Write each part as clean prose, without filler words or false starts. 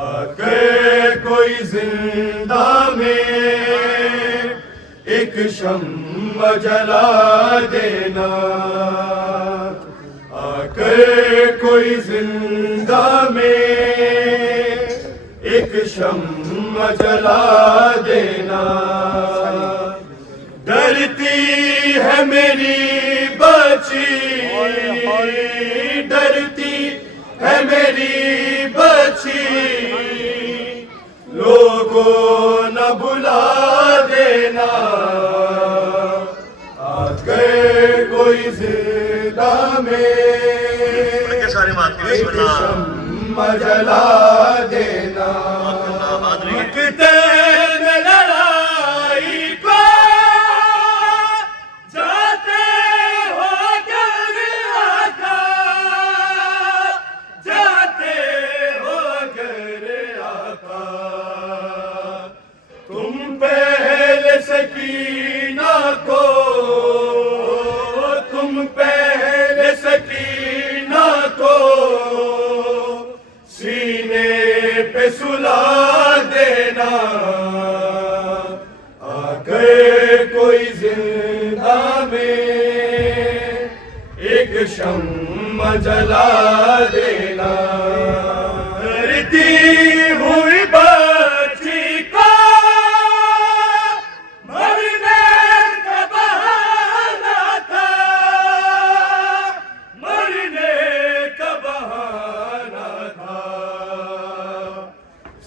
आकर कोई जिंदा में एक शम्मा जला देना, आकर कोई जिंदा में एक शम्मा जला देना। डरती है मेरी बच्ची, डरती है मेरी बच्ची, लोगों न बुला देना, आकर कोई जिंदा में एक शम्मा जला देना। मकते में लड़ाई को जाते हो घर आका, जाते हो घर आका। तुम पहले सकीना को, तुम पहले सकीना को सीने पे सुला देना, आकर कोई जिंदा में एक शम्मा जला देना। डरती हुई बच्ची को मरने का बहाना था, मरने का बहाना था।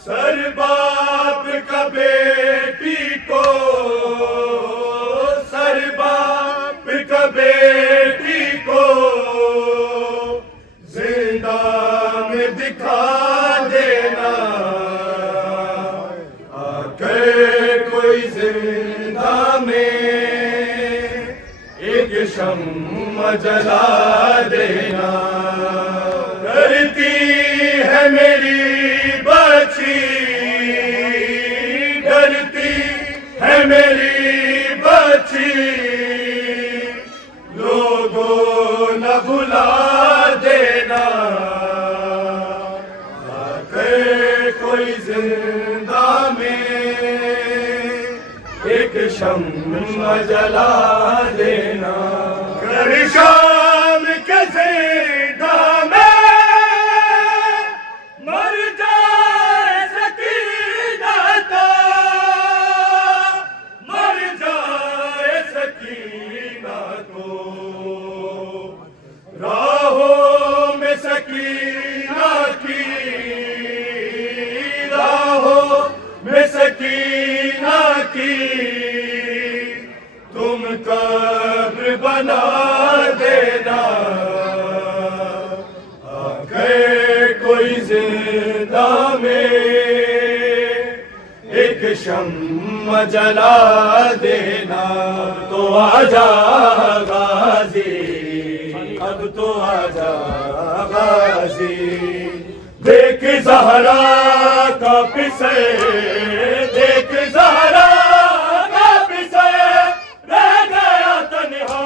सर बाप का बेटी को, सर बाप का बेटी को जिंदा में दिखा देना, आकर कोई जिंदा में एक शम्मा जला देना। डरती है मेरी बच्ची, डरती है मेरी बच्ची, लोगों न भुला देना, आकर कोई जिंदा में एक शम्मा जला देना। कर शाम के ज़िंदा में मर जाए सकीना तो, मर जाए सकीना तो, राहों में सकीना की, राहों में सकीना की तुम कब्र बना देना, आकर कोई जिंदा में एक शम्मा जला देना। तो आजा गाजी, अब तो आजा गाजी, देख ज़हरा का पिसे, देख ज़हरा का पिसे, रह गया तन्हा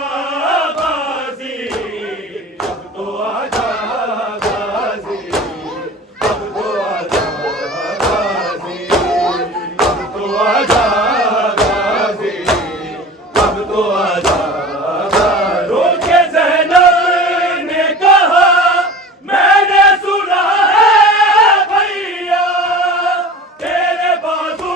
गाजी। अब तो आजा गाजी, अब तो आजा गाजी, अब तो आजा गाजी, अब तो आजा। रोके ज़ैनब ने कहा मैंने सुना है भैया, तेरे बाजू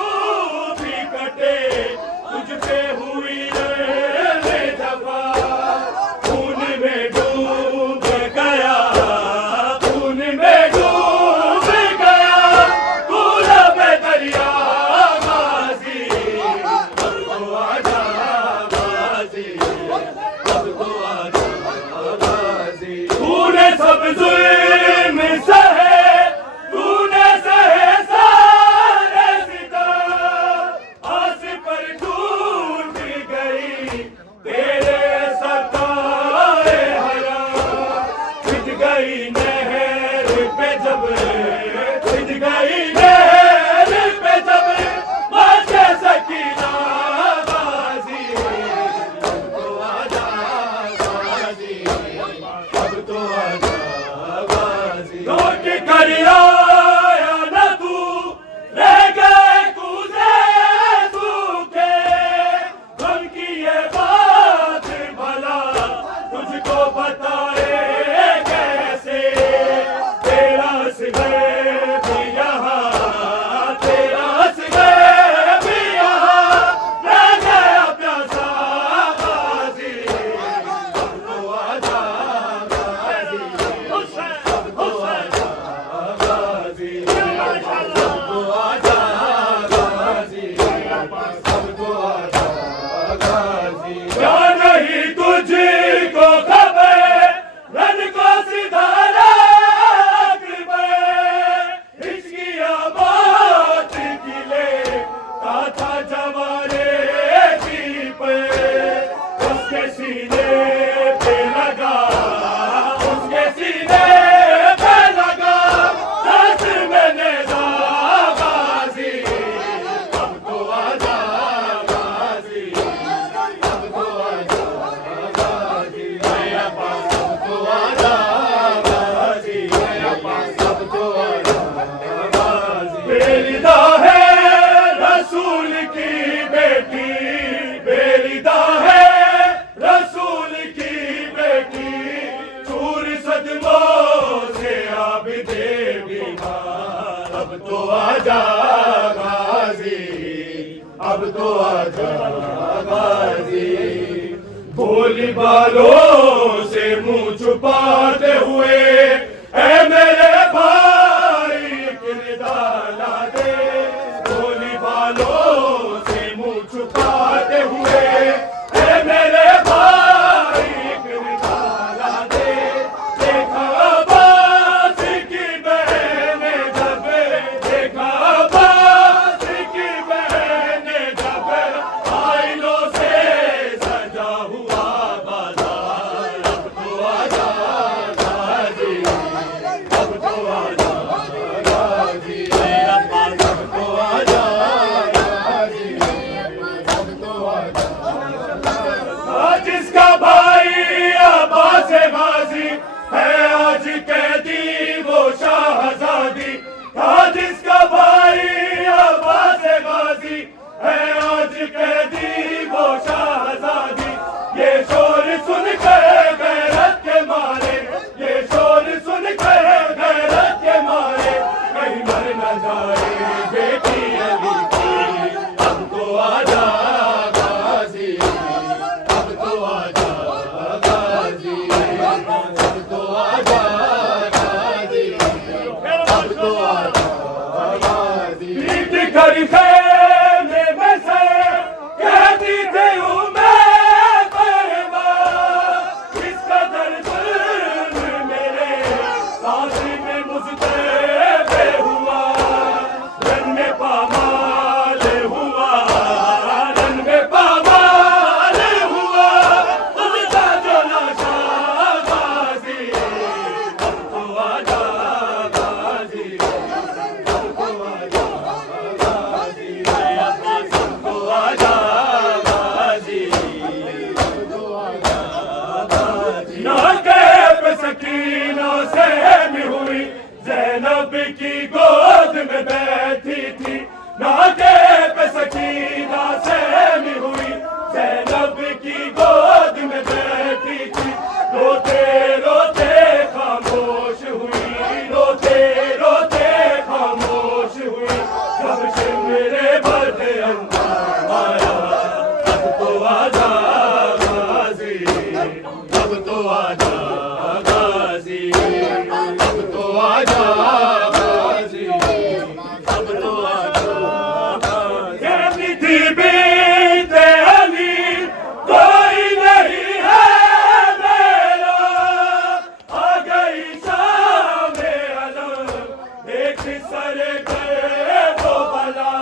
गाजी, अब तो आजा गाजी, अब तो आजा गाजी। क्या नहीं तुझको खबर, रन को सिधारा इसकी बात किले था जवारे जी पे, उसके सीने पे लगा, उसके सीने पे लगा दस मैंने गाजी, अब तो आजा गाजी, अब तो आजा गाजी, मेरा पास अब तो आजा गाजी, मेरा पास अब तो आजा गाजी। बेरिदा है रसूल की बेटी, बेरिदा है रसूल की बेटी, चूर सदमों से आबिदे बीमार, अब तो आजा गाजी, अब तो आजा गाजी। गोली बालों से मुंह छुपाते हुए ऐ मेरे भाई एक निदाला दे, गोली बालों से मुंह छुपाते हुए ऐ मेरे भाई एक निदाला दे। देखा अब्बास की बहने जब, देखा अब्बास की बहने जब, आईनों से सजा हुआ बाजार, अब तो आजा गाजी, अब तो आजा गाजी, मेरा पास अब तो आजा गाजी, अब तो आजा। जिसका भाई अब्बास गाजी है आज कैदी वो शाहजादी, जिसका भाई अब्बास गाजी है आज कैदी वो शाहजादी। ये शोर सुन कर गैरत के मारे, ये शोर सुन कर गैरत के मारे, कहीं मर न जाए बेटी अली की, अब तो आजा गाजी, अब तो आजा गाजी, अब तो आजा गाजी, अब तो आजा गाजी। पीट कर खेमे में से कहती थी मैं परवा, इस कदर जुल्म मेरे काशी में मुझसे पे हुआ, रन में पामाल हुआ, रन में पामाल हुआ, उसका जो नशा गाजी, अब तो आजा गाजी, अब तो आजा गाजी, मेरा पास अब तो आजा गाजी, अब तो आजा गाजी। नाके पे सकीनों से मी हुई, ज़ैनब की गोद में बैठी थी, नाके पे सकीना से मी हुई, ज़ैनब की गोद में बैठी थी, रोते रोते खामोश हुई, रोते रोते खामोश हुई, जब से मेरे बदे अंदाज आया, अब तो आजा गाजी, अब तो आजा गाजी, अब तो आजा गाजी, अब तो आजा गाजी। कहती थी बीते अली कोई नहीं है मेरा, आ गई शाम अलम एक सर गए तो बला,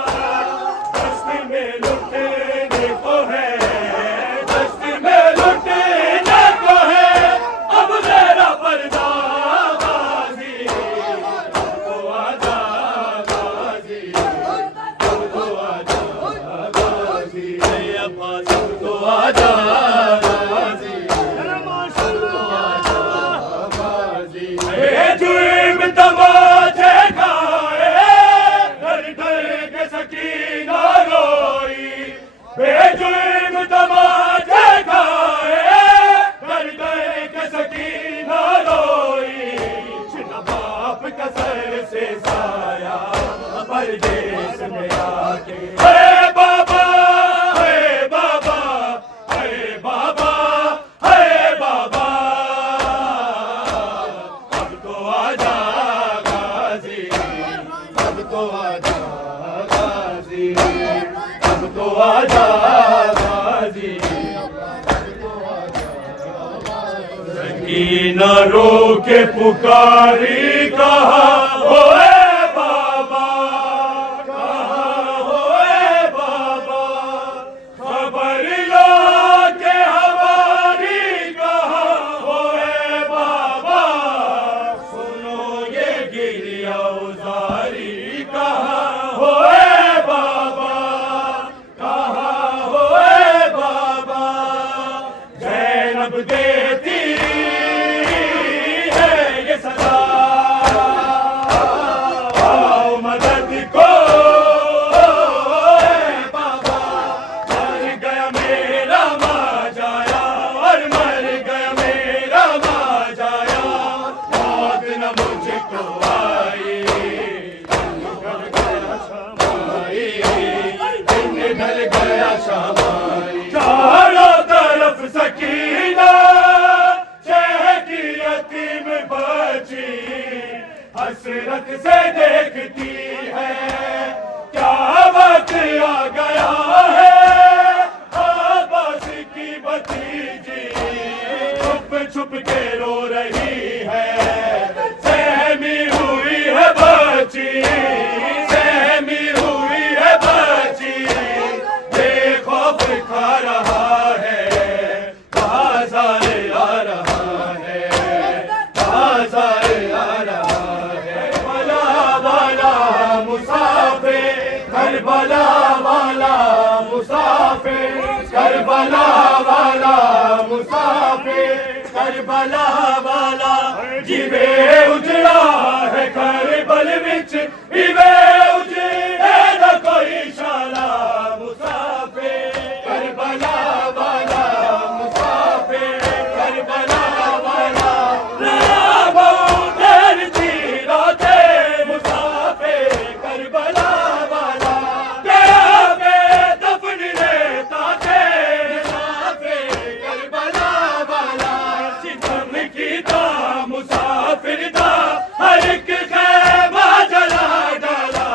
दस्ती में लुटने को है, दस्ती में लुटने को है, अब मेरा पर्दा गाजी, अब तो आजा गाजी, अब तो आजा गाजी, मेरा पास अब तो आजा गाजी, अब तो आजा गाजी। जुर्म तमाचे खाए, डर डर के सकीना रोई, बेजुर्म तमाचे खाए, डर डर के सकीना रोई, छिन बाप का सर से साया परदेश में आके, हे बाबा, हे बाबा, हे बाबा, हे बाबा, अब तो आजा गाजी, अब तो आजा गाजी, अब तो आजा गाजी, न रोके पुकारी कहा होए बाबा, कहा होए बाबा, खबर लो के हमारी कहा होए बाबा, सुनो ये गिरिया उजारी कहा होए बाबा, कहा होए बाबा, जैनब देती चारों तरफ सकीना शह की यतीम बची हसरत से देखती है, क्या वक्त आ गया है अब्बास की भतीजी, छुप छुप के रो रही है, सहमी हुई है बची, सहमी हुई है बची, खा रहा है बाजार आ रहा है, बाजार आ रहा है, करबला वाला मुसाफिर, करबला वाला मुसाफिर, करबला वाला मुसाफिर, करबला वाला जिवे उजड़ा है करबल विच, इवे उजड़े न कोई शाला मुसाफिर, करबला वाला मुसाफिर, करबला वाला राबों तेर जीराते मुसाफिर, करबला वाला तेरा बेदफन रहता थे मुसाफिर, करबला वाला सितम की था मुसाफिर था, हर एक खैमा जला डाला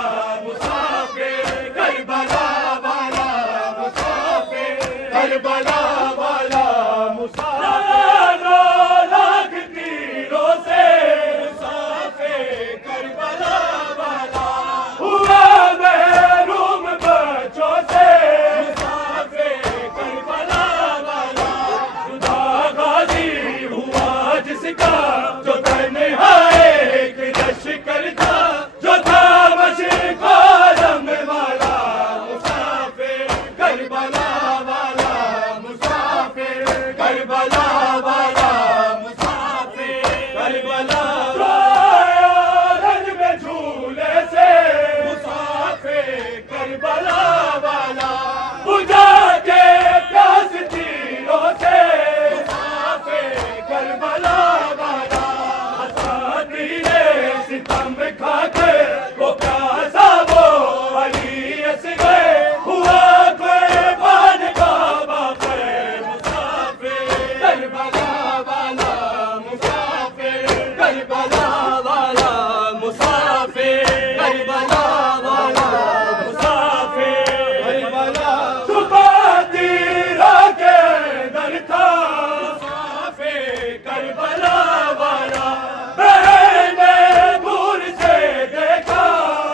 मुसाफिर, करबला वाला मुसाफिर, करबला वाला मुसाफिर, लाख तीरों से मुसाफिर, करबला वाला हुआ महरूम बच्चों से मुसाफिर, करबला वाला खुदा गाजी हुआ जिसका जो तन्हाए कि लश्कर था, जो था मशको रंग वाला मुसाफिर, करबला वाला मुसाफिर, करबला वाला मुसाफिर, करबला रंग में झूले से मुसाफिर, करबला वाला बुझा के प्यास तीरों से मुसाफिर, करबला वाला हसातीरे सितम खा के वो प्यासा वो अली असग़र हुआ कुर्बान काबा पे मुसाफिर, करबला वाला मुसाफिर, करबला वाला मुसाफिर, करबला वाला मुसाफिर, करबला छुपा तीरा के अंदर था मुसाफिर, करबला वाला मैंने दूर से देखा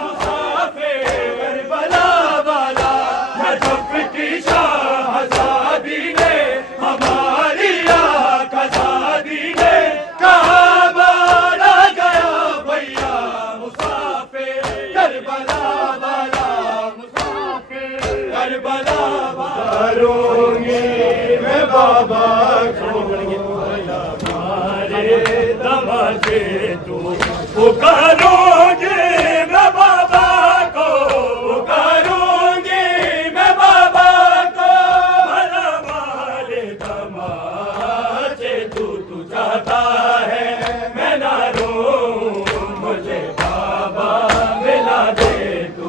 मुसाफिर, करबला वाला नजफ की शाहज़ादी ने हमारी आँख आज़ादी ने कहा मारा गया भैया मुसाफिर, करबला वाला मुसाफिर, करबला वाला रोंगे मैं बाबा को हमारे दमाजे तू पुकारोगे मैं बाबा को, पुकारोगे मैं बाबा को, भला वाले दमाजे तू चाहता है मैं ना रोऊं, मुझे बाबा मिला दे तू,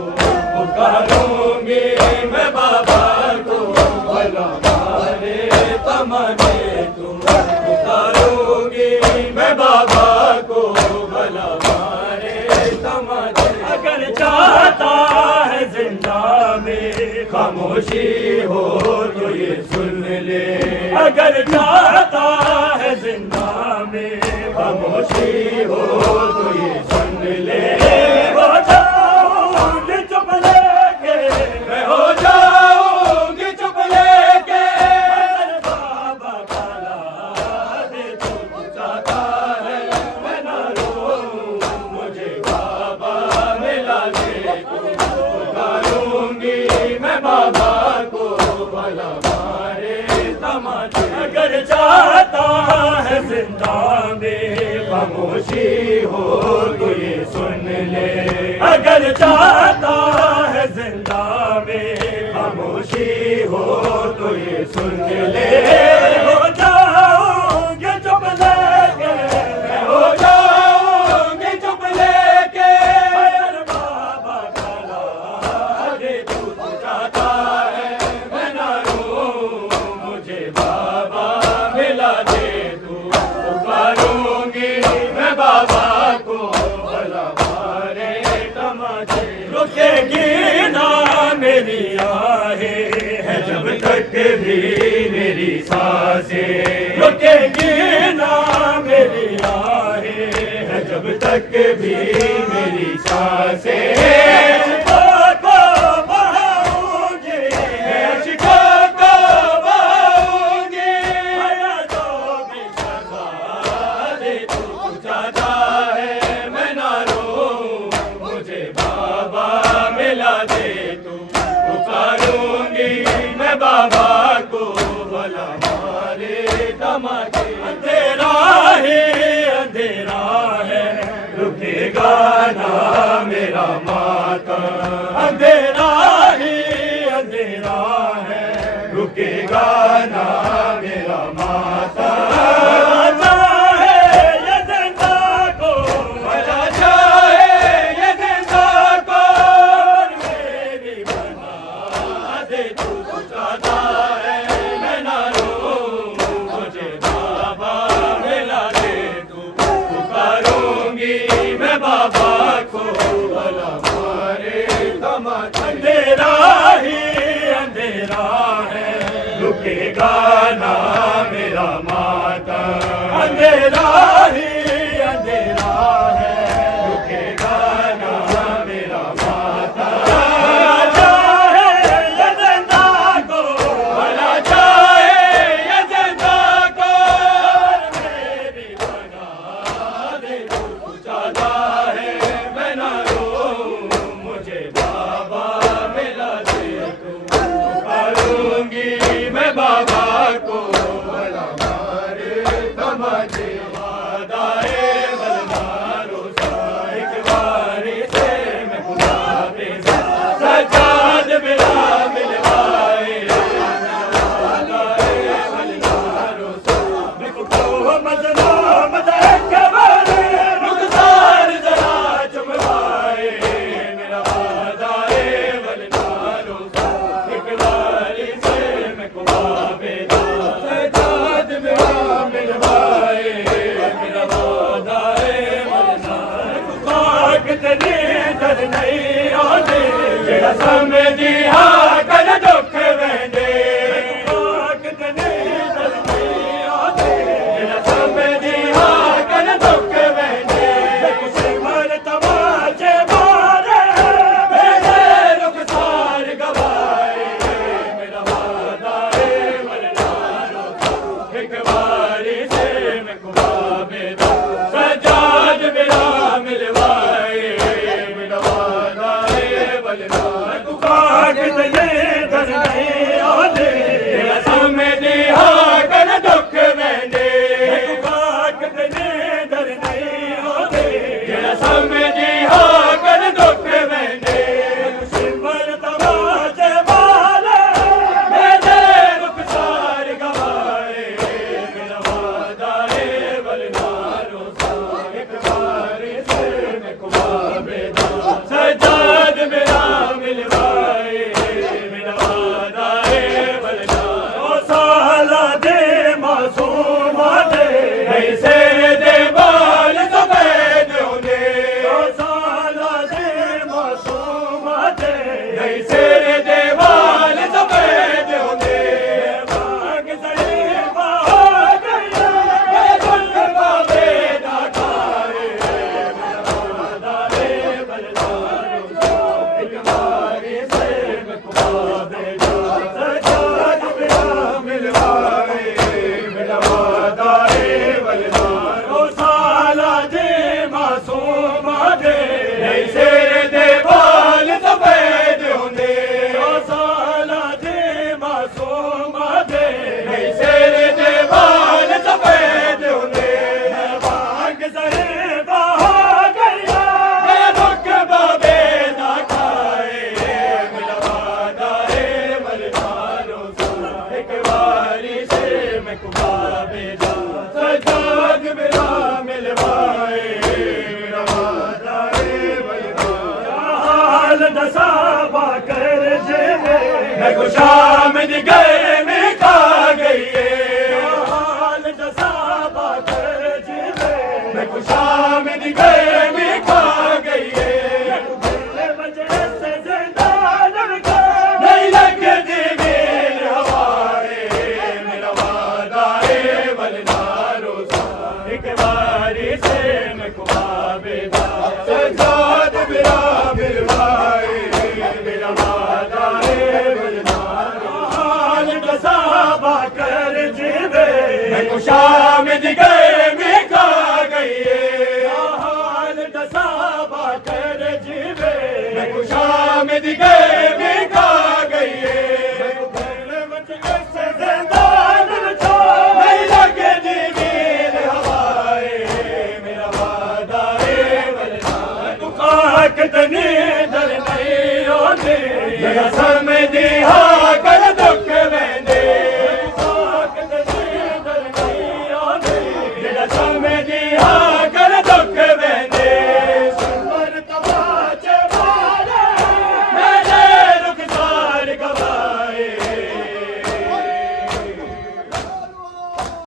पुकारोगे मैं बाबा को, भला वाले दमाजे तू पुकारोगे मैं बाबा को, भला वाले दमाजे अगर में खामोशी हो तो ये सुन ले, अगर चाहता है जिंदा में खामोशी हो तो ये सुन ले। हो जाऊंगी चुप लेके, मैं हो जाऊंगी चुप लेके, बाबा काला दे तू चाहता है मैं ना रोऊं, मुझे बाबा मिला दे तू पुकारूंगी मैं बाबा को भला मारे तमाचे। अगर चाहता है जिंदा में खामोशी हो तो ये सुन ले, अगर चाहता है जिंदा में खामोशी हो तो ये सुन ले। हो जाऊंगी चुप लेके, मैं हो जाऊंगी चुप लेके, बाबा काला दे तू चाहता है मैं ना रोऊं, मुझे बाबा मिला दे तू पुकारूंगी मैं बाबा को भला मारे तमाचे। रुकेगी ना मेरी आहें है जब तक भी मेरी सांसें, रुकेगी ना मेरी आहें है जब तक भी मेरी सांसें। बाबा को भला मारे तमाचे। अंधेरा ही अंधेरा है रुकेगा ना मेरा माता, अंधेरा ही अंधेरा है रुकेगा ना मेरा माता। अंधेरा ही अंधेरा है रुकेगा ना मेरा माता, अंधेरा ही अंधेरा है रुकेगा ना मेरा माता। चाहे ये जिंदा को भला चाहे ये जिंदा को, मेरी बना दे तू चाहता है मैं ना रोऊं, मुझे बाबा मिला दे तू पुकारूंगी मैं बाबा को भला मारे तमाचे। वादाए बलमारो सा एक बारी से मैं खुदा पे सजाद मिला मिलवाए। वादाए बलमारो सा मैं को मजना मजा के बारे रुखसार जरा चुमवाए। मेरा वादाए बलमारो सा एक बारी से मैं खुदा पे सजाद मिला मिलवाए। मेरा वादाए बलमारो पाक तेरे दर नहीं आने, जेड़ा समझी हाँ कर दुख वेंदे। पाक तेरे दर नहीं आने, जेड़ा समझी हाँ कर दुख वेंदे। कुछ मर तमाचे मारे मेरे रुखसार गवाए। मेरा वादाए बलमारो सा एक बारी से मैं खुदा बेदा सजाद मेरा मिलवाए। मेरा वादाए बलमारो पाक तेरे दर नहीं आने, जेड़ा समझी हाँ कर दुख वेंदे। पाक तेरे दर नहीं आने, जेड़ा समझी हाँ कर दुख वेंदे। सिमर तमाचे मारे मेरे रुखसार गवाए। मेरा वादाए बलमारो सा एक बारी से मैं खुदा बेदा सजाद मेरा मिलवाए। हाल दसा बाकर जिवे मैं खुशामद गए में खा गई हाल दसा बाकर जिवे मैं खुशामद गए में खा गई नहीं लगती मेरे हवारे मेरा वादा है बलदारो सा एक बारी से मैं खुआबेदा सजाद मेरा मिलवाए मेरा वादा है बलदारो हाल दसा बाकर जिवे मैं खुशामद गए में खा गई हाल दसा बाकर जिवे मैं खुशामद गए में खा गई नहीं लगती मेरे हवारे मेरा वादा है बलदारो कितनी दर नहीं होती समझी